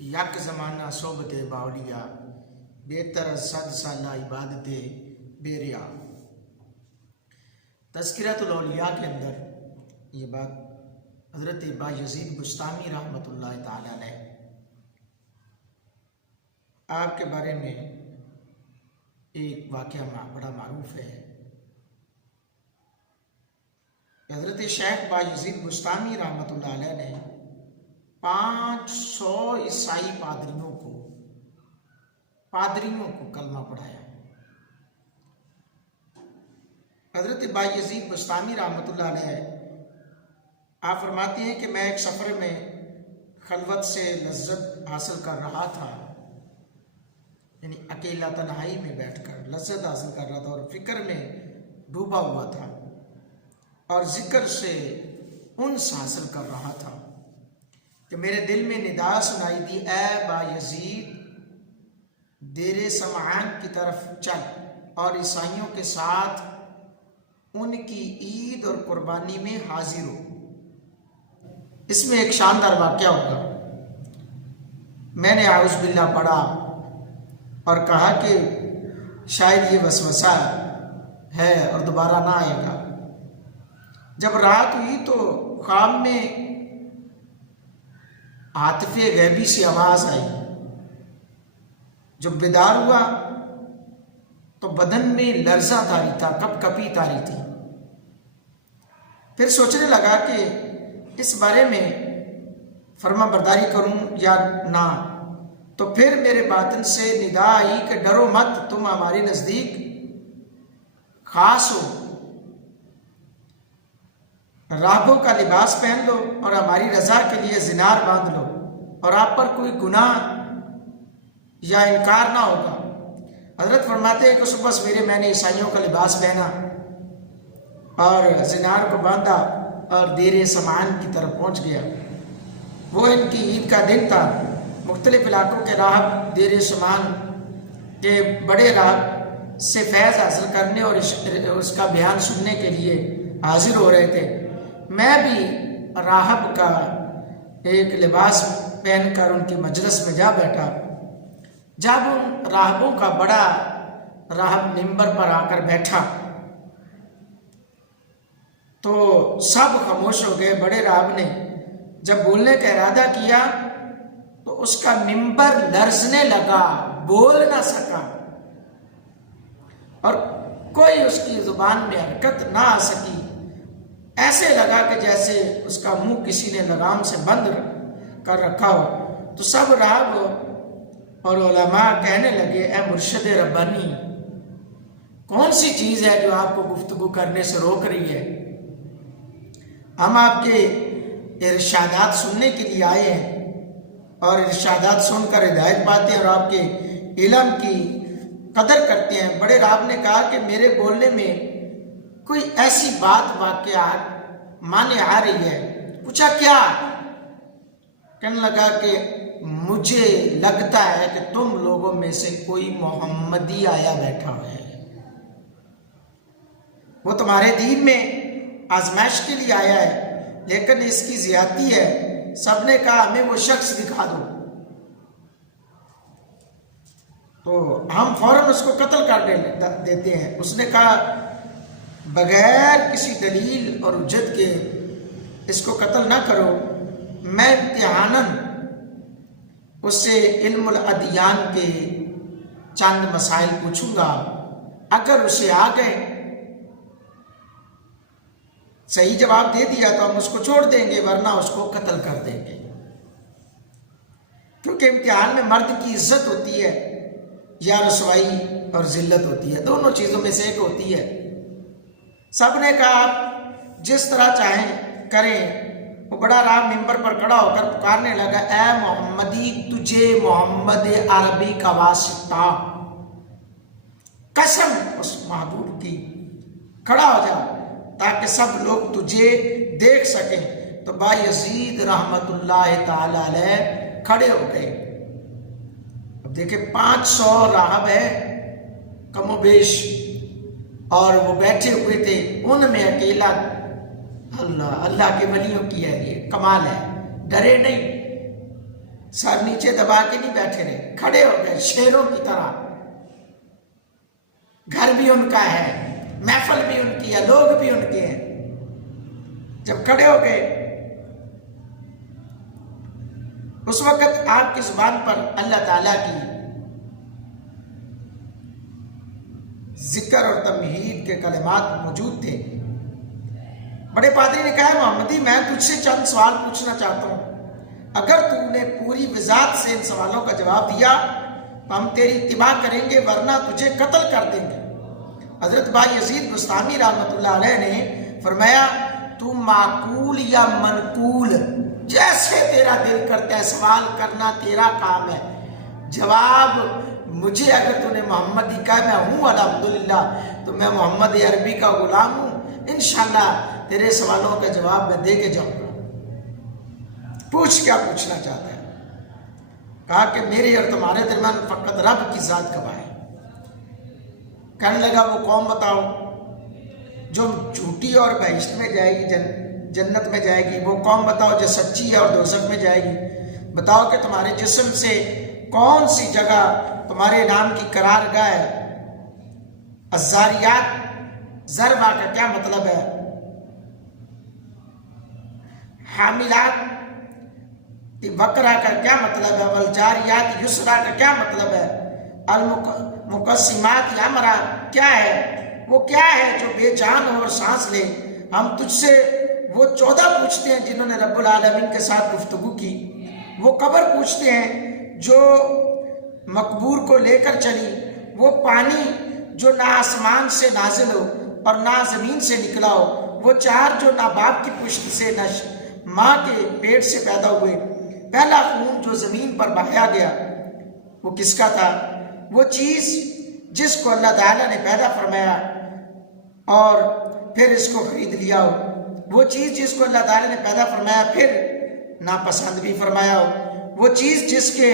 یک زمانہ صحبت باولیاء بہتر از 100 سالہ عبادت بے ریا۔ تذکرۃ الاولیاء کے اندر یہ بات حضرت بایزید بستامی رحمۃ اللہ تعالی علیہ آپ کے بارے میں ایک واقعہ بڑا معروف ہے۔ حضرت شیخ بایزید بستامی رحمۃ اللہ علیہ نے 500 عیسائی پادریوں کو کلمہ پڑھایا۔ حضرت بایزید بستامی رحمۃ اللہ علیہ آپ فرماتے ہیں کہ میں ایک سفر میں خلوت سے لذت حاصل کر رہا تھا، یعنی اکیلا تنہائی میں بیٹھ کر لذت حاصل کر رہا تھا اور فکر میں ڈوبا ہوا تھا اور ذکر سے انس حاصل کر رہا تھا کہ میرے دل میں ندا سنائی دی، اے بایزید دیر سمعان کی طرف چل اور عیسائیوں کے ساتھ ان کی عید اور قربانی میں حاضر ہو۔ اس میں ایک شاندار واقعہ ہوگا۔ میں نے اعوذ باللہ پڑھا اور کہا کہ شاید یہ وسوسہ ہے اور دوبارہ نہ آئے گا۔ جب رات ہوئی تو خواب میں عاطف غیبی سے آواز آئی۔ جب بیدار ہوا تو بدن میں لرزہ طاری تھا، کپ کپی طاری تھی۔ پھر سوچنے لگا کہ اس بارے میں فرما برداری کروں یا نہ، تو پھر میرے باطن سے ندا آئی کہ ڈرو مت، تم ہمارے نزدیک خاص ہو، راہبوں کا لباس پہن لو اور ہماری رضا کے لیے زنار باندھ لو اور آپ پر کوئی گناہ یا انکار نہ ہوگا۔ حضرت فرماتے ہیں کہ صبح سویرے میں نے عیسائیوں کا لباس پہنا اور زنار کو باندھا اور دیر سمعان کی طرف پہنچ گیا۔ وہ ان کی عید کا دن تھا۔ مختلف علاقوں کے راہب دیر سمعان کے بڑے راہب سے فیض حاصل کرنے اور اس کا بیان سننے کے لیے حاضر ہو رہے تھے۔ میں بھی راہب کا ایک لباس پہن کر ان کی مجلس میں جا بیٹھا۔ جب ان راہبوں کا بڑا راہب منبر پر آ کر بیٹھا تو سب خاموش ہو گئے۔ بڑے راہب نے جب بولنے کا ارادہ کیا تو اس کا منبر لرزنے لگا، بول نہ سکا اور کوئی اس کی زبان میں حرکت نہ آ سکی۔ ایسے لگا کہ جیسے اس کا منہ کسی نے لگام سے بند کر رکھا ہو۔ تو سب راہب اور علماء کہنے لگے، اے مرشد ربانی، کون سی چیز ہے جو آپ کو گفتگو کرنے سے روک رہی ہے؟ ہم آپ کے ارشادات سننے کے لیے آئے ہیں اور ارشادات سن کر ہدایت پاتے ہیں اور آپ کے علم کی قدر کرتے ہیں۔ بڑے راہب نے کہا کہ میرے بولنے میں کوئی ایسی بات واقعات مانے آ رہی ہے۔ پوچھا کیا؟ کہنے لگا کہ مجھے لگتا ہے کہ تم لوگوں میں سے کوئی محمدی آیا بیٹھا ہے، وہ تمہارے دین میں آزمائش کے لیے آیا ہے، لیکن اس کی زیادتی ہے۔ سب نے کہا ہمیں وہ شخص دکھا دو، تو ہم فوراً اس کو قتل کر دیتے ہیں۔ اس نے کہا بغیر کسی دلیل اور حجت کے اس کو قتل نہ کرو، میں امتحاناً اس سے علم الادیان کے چند مسائل پوچھوں گا، اگر اسے آ گئے صحیح جواب دے دیا تو ہم اس کو چھوڑ دیں گے، ورنہ اس کو قتل کر دیں گے۔ کیونکہ امتحان میں مرد کی عزت ہوتی ہے یا رسوائی اور ذلت ہوتی ہے، دونوں چیزوں میں سے ایک ہوتی ہے۔ سب نے کہا آپ جس طرح چاہیں کریں۔ وہ بڑا راہب منبر پر کھڑا ہو کر پکارنے لگا، اے محمدی، تجھے محمد عربی کا واسطہ، قسم اس معبود کی، کھڑا ہو جا تاکہ سب لوگ تجھے دیکھ سکیں۔ تو بایزید رحمت اللہ تعالی علیہ کھڑے ہو گئے۔ اب دیکھیں 500 راہب ہے کم و بیش اور وہ بیٹھے ہوئے تھے، ان میں اکیلا اللہ کے ولیوں کی ہے، یہ کمال ہے، ڈرے نہیں، سر نیچے دبا کے نہیں بیٹھے رہے، کھڑے ہو گئے شیروں کی طرح. گھر بھی ان کا ہے، محفل بھی ان کی ہے، لوگ بھی ان کے ہیں. جب کھڑے ہو گئے اس وقت آپ کی زبان پر اللہ تعالیٰ کی ذکر اور تمہید کے کلمات موجود تھے. بڑے پادری نے کہا محمدی میں تجھ سے چند سوال پوچھنا چاہتا ہوں، اگر تو نے پوری وضاحت سے ان سوالوں کا جواب دیا تو ہم تیری اتباع کریں گے، ورنہ تجھے قتل کر دیں گے. حضرت بایزید بستامی رحمۃ اللہ علیہ نے فرمایا تو معقول یا منقول جیسے تیرا دل کرتا ہے سوال کرنا تیرا کام ہے. جواب مجھے اگر تو نے محمدی کہا میں ہوں الحمدللہ تو میں محمد عربی کا غلام ہوں، انشاءاللہ تیرے سوالوں کا جواب میں دے کے جاؤں گا. پوچھ کیا پوچھنا چاہتا ہے؟ کہا کہ میرے اور تمہارے درمیان فقط رب کی ذات گواہ ہے. کہنے لگا وہ قوم بتاؤ جو جھوٹی اور بہشت میں جائے گی، جنت میں جائے گی، وہ قوم بتاؤ جو سچی ہے اور دوزخ میں جائے گی. بتاؤ کہ تمہارے جسم سے کون سی جگہ تمہارے نام کی قرار گاہ ہے. الزاریات ضربہ کا کیا مطلب ہے؟ حاملات وقرہ کا کیا مطلب ہے؟ والجاریات یسرا کا کیا مطلب ہے؟ المقسمات امرا کیا ہے؟ وہ کیا ہے جو بے جان ہو اور سانس لے؟ ہم تجھ سے وہ 14 پوچھتے ہیں جنہوں نے رب العالمین کے ساتھ گفتگو کی. وہ قبر پوچھتے ہیں جو مقبور کو لے کر چلی. وہ پانی جو نہ آسمان سے نازل ہو اور نہ زمین سے نکلا ہو. وہ 4 جو نہ باپ کی پشت سے نہ ماں کے پیٹ سے پیدا ہوئے. پہلا خون جو زمین پر بہایا گیا وہ کس کا تھا؟ وہ چیز جس کو اللہ تعالیٰ نے پیدا فرمایا اور پھر اس کو خرید لیا ہو. وہ چیز جس کو اللہ تعالیٰ نے پیدا فرمایا پھر ناپسند بھی فرمایا ہو. وہ چیز جس کے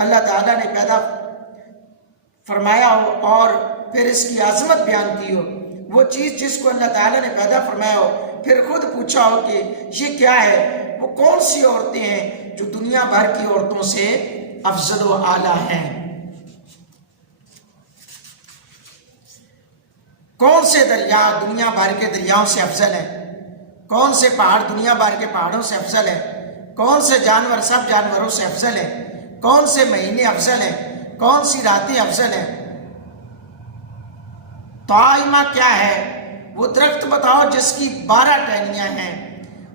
اللہ تعالیٰ نے پیدا فرمایا ہو اور پھر اس کی عظمت بیان کی ہو. وہ چیز جس کو اللہ تعالیٰ نے پیدا فرمایا ہو پھر خود پوچھا ہو کہ یہ کیا ہے. وہ کون سی عورتیں ہیں جو دنیا بھر کی عورتوں سے افضل و اعلیٰ ہیں؟ کون سے دریا دنیا بھر کے دریاؤں سے افضل ہیں؟ کون سے پہاڑ دنیا بھر کے پہاڑوں سے افضل ہیں؟ کون سے جانور سب جانوروں سے افضل ہیں؟ کون سے مہینے افضل ہیں؟ کون سی راتیں افضل ہیں؟ طائمہ کیا ہے؟ وہ درخت بتاؤ جس کی 12 ٹہنیاں ہیں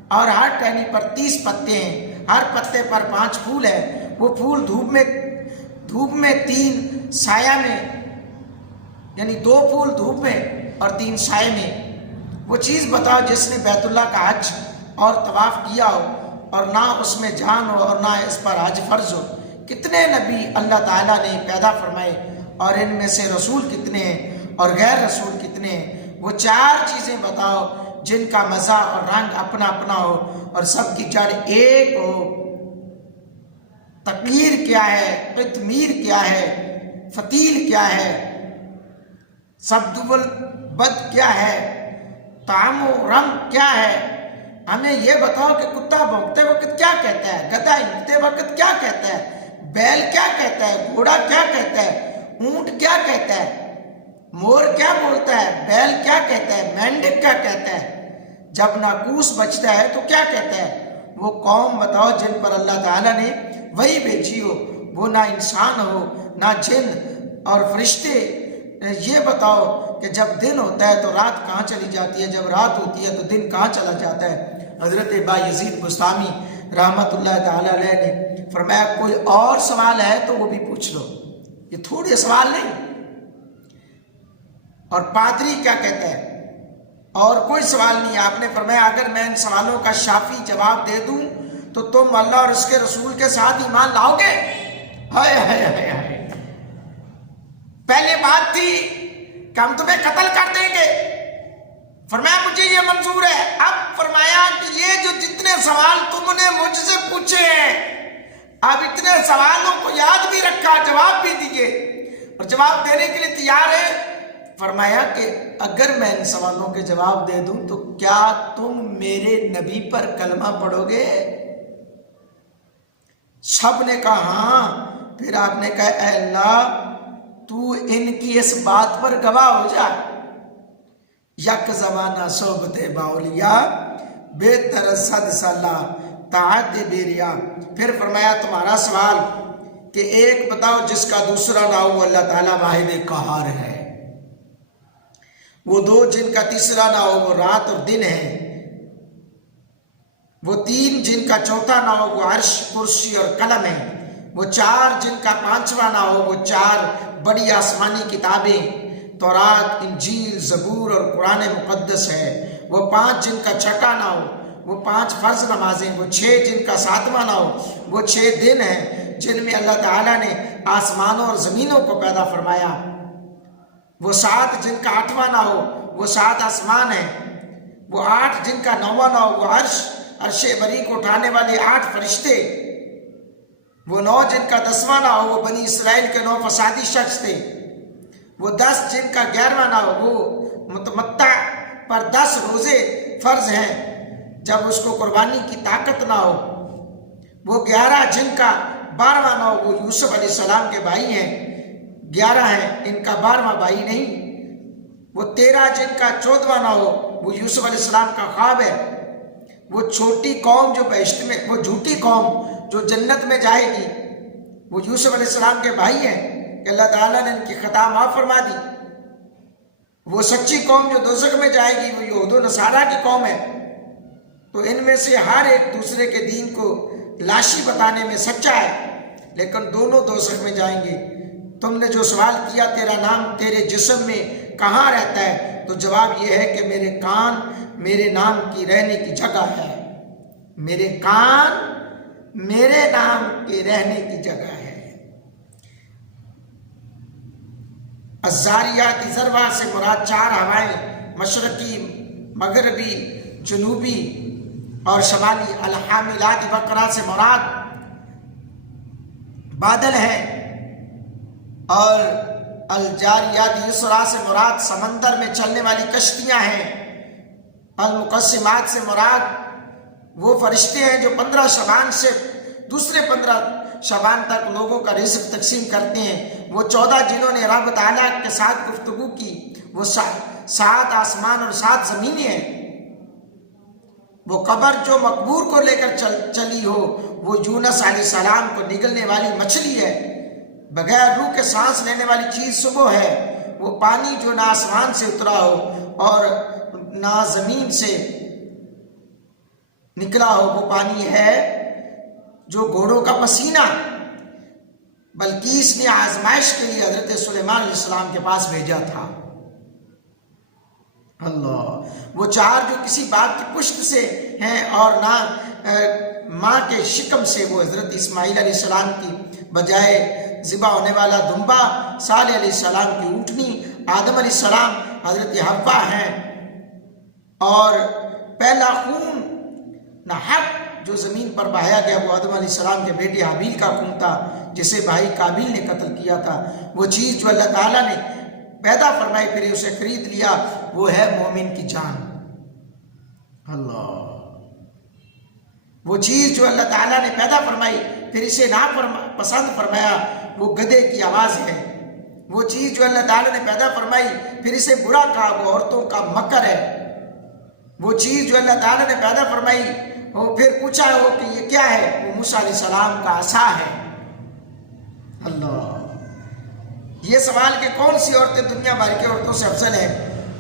اور ہر ٹہنی پر 30 پتے ہیں، ہر پتے پر 5 پھول ہیں. وہ پھول دھوپ میں 3 سایہ میں، یعنی 2 پھول دھوپ میں اور 3 سائے میں. وہ چیز بتاؤ جس نے بیت اللہ کا حج اور طواف کیا ہو اور نہ اس میں جان ہو اور نہ اس پر حج فرض ہو. کتنے نبی اللہ تعالیٰ نے پیدا فرمائے اور ان میں سے رسول کتنے ہیں اور غیر رسول کتنے ہیں. وہ 4 چیزیں بتاؤ جن کا مزہ اور رنگ اپنا اپنا ہو اور سب کی جڑ ایک ہو. تقیر کیا ہے؟ قطمیر کیا ہے؟ فتیل کیا ہے؟ سبدول بد کیا ہے؟ طعم و رنگ کیا ہے؟ ہمیں یہ بتاؤ کہ کتا بھونکتے وقت کیا کہتا ہے؟ گدھا ہینکتے وقت کیا کہتا ہے؟ بیل کیا کہتا ہے؟ گھوڑا کیا کہتا ہے؟ اونٹ کیا کہتا ہے؟ مور کیا بولتا ہے؟ بیل کیا کہتا ہے؟ مینڈک کیا کہتا ہے؟ جب ناقوس بچتا ہے تو کیا کہتا ہے؟ وہ قوم بتاؤ جن پر اللہ تعالیٰ نے وہی بھیجی ہو، وہ نہ انسان ہو نہ جن اور فرشتے. یہ بتاؤ کہ جب دن ہوتا ہے تو رات کہاں چلی جاتی ہے، جب رات ہوتی ہے تو دن کہاں چلا جاتا ہے. حضرت بایزید بستامی رحمت اللہ تعالیٰ علیہ نے فرمایا کوئی اور سوال ہے تو وہ بھی پوچھ لو، یہ تھوڑے سوال نہیں. اور پادری کیا کہتا ہے؟ اور کوئی سوال نہیں. آپ نے فرمایا اگر میں ان سوالوں کا شافی جواب دے دوں تو تم اللہ اور اس کے رسول کے ساتھ ایمان لاؤ گے؟ ہائے ہائے ہائے ہائے. پہلے بات تھی کہ ہم تمہیں قتل کر دیں گے، فرمایا مجھے یہ منظور ہے. اب فرمایا کہ یہ جو جتنے سوال تم نے مجھ سے پوچھے ہیں، اب اتنے سوالوں کو یاد بھی رکھا، جواب بھی دیے اور جواب دینے کے لیے تیار ہے. فرمایا کہ اگر میں ان سوالوں کے جواب دے دوں تو کیا تم میرے نبی پر کلمہ پڑھو گے؟ سب نے کہا ہاں۔ پھر آپ نے کہا اے اللہ تو ان کی اس بات پر گواہ ہو جا، یک زمانہ صحبت باولیا بہتر صد سالہ طاعت بیریا۔ پھر فرمایا تمہارا سوال کہ ایک بتاؤ جس کا دوسرا نہ ہو، اللہ تعالیٰ واحد قہار ہے۔ وہ دو جن کا تیسرا نہ ہو، وہ رات اور دن ہے۔ وہ تین جن کا چوتھا نہ ہو، وہ عرش، کرسی اور قلم ہے۔ وہ چار جن کا پانچواں نہ ہو، وہ چار بڑی آسمانی کتابیں تورات، انجیل، زبور اور قرآن مقدس ہے۔ وہ پانچ جن کا چھٹا نہ ہو، وہ پانچ فرض نمازیں۔ وہ چھ جن کا ساتواں نہ ہو، وہ 6 دن ہیں جن میں اللہ تعالیٰ نے آسمانوں اور زمینوں کو پیدا فرمایا۔ وہ 7 جن کا 8واں نہ ہو، وہ 7 آسمان ہیں۔ وہ 8 جن کا 9واں نہ ہو، وہ عرش بری کو اٹھانے والے 8 فرشتے۔ وہ 9 جن کا 10واں نہ ہو، وہ بنی اسرائیل کے 9 فسادی شخص تھے۔ وہ 10 جن کا 11واں نہ ہو، وہ متمتع پر 10 روزے فرض ہیں جب اس کو قربانی کی طاقت نہ ہو۔ وہ 11 جن کا 12واں نہ ہو، وہ یوسف علیہ السلام کے بھائی ہیں۔ 11 ہیں، ان کا 12واں بھائی نہیں۔ وہ 13 جن کا 14واں نہ ہو، وہ یوسف علیہ السلام کا خواب ہے۔ وہ چھوٹی قوم جو بہشت میں، وہ جھوٹی قوم جو جنت میں جائے گی، وہ یوسف علیہ السلام کے بھائی ہیں کہ اللہ تعالیٰ نے ان کی خطا معاف فرما دی۔ وہ سچی قوم جو دوزخ میں جائے گی، وہ یہود و نصارہ کی قوم ہے۔ تو ان میں سے ہر ایک دوسرے کے دین کو لاشی بتانے میں سچا ہے، لیکن دونوں دوزخ میں جائیں گے۔ تم نے جو سوال کیا تیرا نام تیرے جسم میں کہاں رہتا ہے، تو جواب یہ ہے کہ میرے کان میرے نام کی رہنے کی جگہ ہے۔ میرے کان میرے نام کے رہنے کی جگہ ہے۔ الزاریات ذروا سے مراد 4 ہوائیں، مشرقی، مغربی، جنوبی اور شمالی۔ الحاملات وقرا سے مراد بادل ہیں، اور الجاریات یسرا سے مراد سمندر میں چلنے والی کشتیاں ہیں۔ المقسمات سے مراد وہ فرشتے ہیں جو 15 شعبان سے دوسرے 15 شعبان تک لوگوں کا رزق تقسیم کرتے ہیں۔ وہ 14 جنہوں نے رب تعالیٰ کے ساتھ گفتگو کی، وہ 7 آسمان اور 7 زمینیں ہیں۔ وہ قبر جو مقبور کو لے کر چلی ہو، وہ یونس علیہ السلام کو نگلنے والی مچھلی ہے۔ بغیر روح کے سانس لینے والی چیز صبح ہے۔ وہ پانی جو نہ آسمان سے اترا ہو اور نہ زمین سے نکلا ہو، وہ پانی ہے جو گھوڑوں کا پسینہ۔ بلکہ اس نے آزمائش کے لیے حضرت سلیمان علیہ السلام کے پاس بھیجا تھا۔ اللہ، وہ 4 جو کسی باغ کی پشت سے ہیں اور نہ ماں کے شکم سے، وہ حضرت اسماعیل علیہ السلام کی بجائے ذبح ہونے والا دمبا، صالح علیہ السلام کی اونٹنی، آدم علیہ السلام، حضرت حوا ہیں۔ اور پہلا خون نہ حق جو زمین پر بہایا گیا، وہ آدم علیہ السلام کے بیٹے حابیل کا خون تھا، جسے بھائی قابیل نے قتل کیا تھا۔ وہ چیز جو اللہ تعالیٰ نے پیدا فرمائی پھر اسے خرید لیا، وہ ہے مومن کی جان۔ اللہ، وہ چیز جو اللہ تعالیٰ نے پیدا فرمائی پھر اسے پسند فرمایا، وہ گدھے کی آواز ہے۔ وہ چیز جو اللہ تعالیٰ نے پیدا فرمائی پھر اسے برا کہا، وہ عورتوں کا مکر ہے۔ وہ چیز جو اللہ تعالیٰ نے پیدا فرمائی وہ پھر پوچھا ہو کہ یہ کیا ہے، وہ موسیٰ علیہ السلام کا عصا ہے۔ اللہ، یہ سوال کہ کون سی عورتیں دنیا بھر کی عورتوں سے افضل ہیں،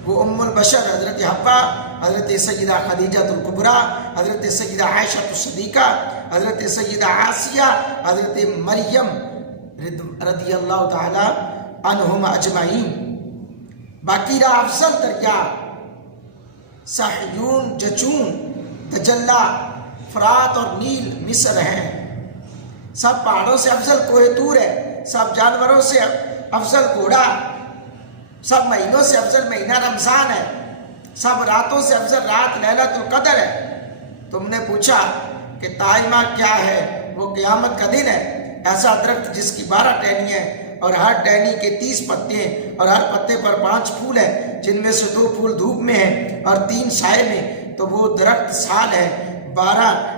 وہ ام البشر حضرت حوا، حضرت سیدہ خدیجہ الکبریٰ، حضرت سیدہ عائشہ الصدیقہ، حضرت سیدہ آسیہ، حضرت مریم رضی اللہ تعالی عنہم اجمعین۔ باقی رہا افضل دریا صحیون، جچون، دجلہ، فرات اور نیل مصر ہیں۔ سب پہاڑوں سے افضل کوہ طور ہے، سب جانوروں سے افضل گھوڑا، سب مہینوں سے افضل مہینہ رمضان ہے، سب راتوں سے افضل رات لیلۃ القدر ہے۔ تم نے پوچھا کہ تائمہ کیا ہے، وہ قیامت کا دن ہے۔ ایسا درخت جس کی 12 ٹہنیاں ہیں اور ہر ٹہنی کے 30 پتے ہیں اور ہر پتے پر 5 پھول ہیں، جن میں سے 2 پھول دھوپ میں ہیں اور 3 سائے میں، تو وہ درخت سال ہے، 12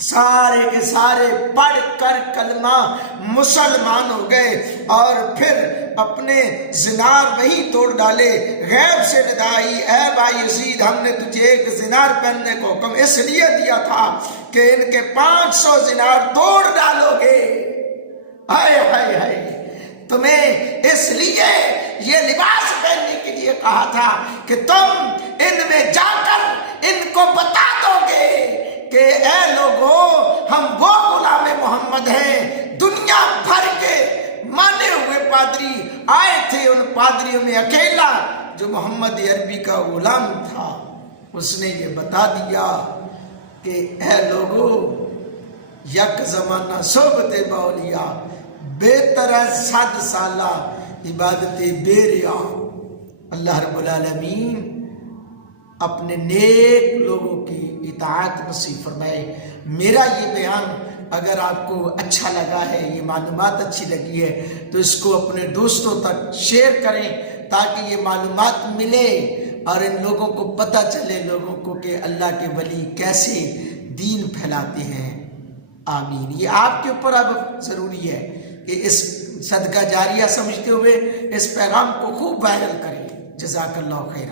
سارے کے سارے پڑھ کر کلمہ مسلمان ہو گئے اور پھر اپنے زنار وہی توڑ ڈالے. غیب سے ندائی اے بھائی یزید ہم نے تجھے ایک زنار پہننے کو حکم اس لیے دیا تھا کہ ان کے 500 زنار توڑ ڈالو گے. ہائے ہائے ہائے تمہیں اس لیے یہ لباس پہننے کے لیے کہا تھا کہ تم ان میں جا کر ان کو بتا دو گے کہ اے لوگوں ہم وہ غلام محمد ہیں. دنیا بھر کے مانے ہوئے پادری آئے تھے، ان پادریوں میں اکیلا جو محمد عربی کا غلام تھا اس نے یہ بتا دیا کہ اے لوگوں یک زمانہ صحبت باولیا بہتر ہے 100 سالہ عبادت بیریا. اللہ رب العالمین اپنے نیک لوگوں کی اطاعت نصیب فرمائے. میرا یہ بیان اگر آپ کو اچھا لگا ہے، یہ معلومات اچھی لگی ہے تو اس کو اپنے دوستوں تک شیئر کریں تاکہ یہ معلومات ملے اور ان لوگوں کو پتہ چلے لوگوں کو کہ اللہ کے ولی کیسے دین پھیلاتے ہیں. آمین. یہ آپ کے اوپر اب ضروری ہے کہ اس صدقہ جاریہ سمجھتے ہوئے اس پیغام کو خوب وائرل کریں. جزاک اللہ خیر.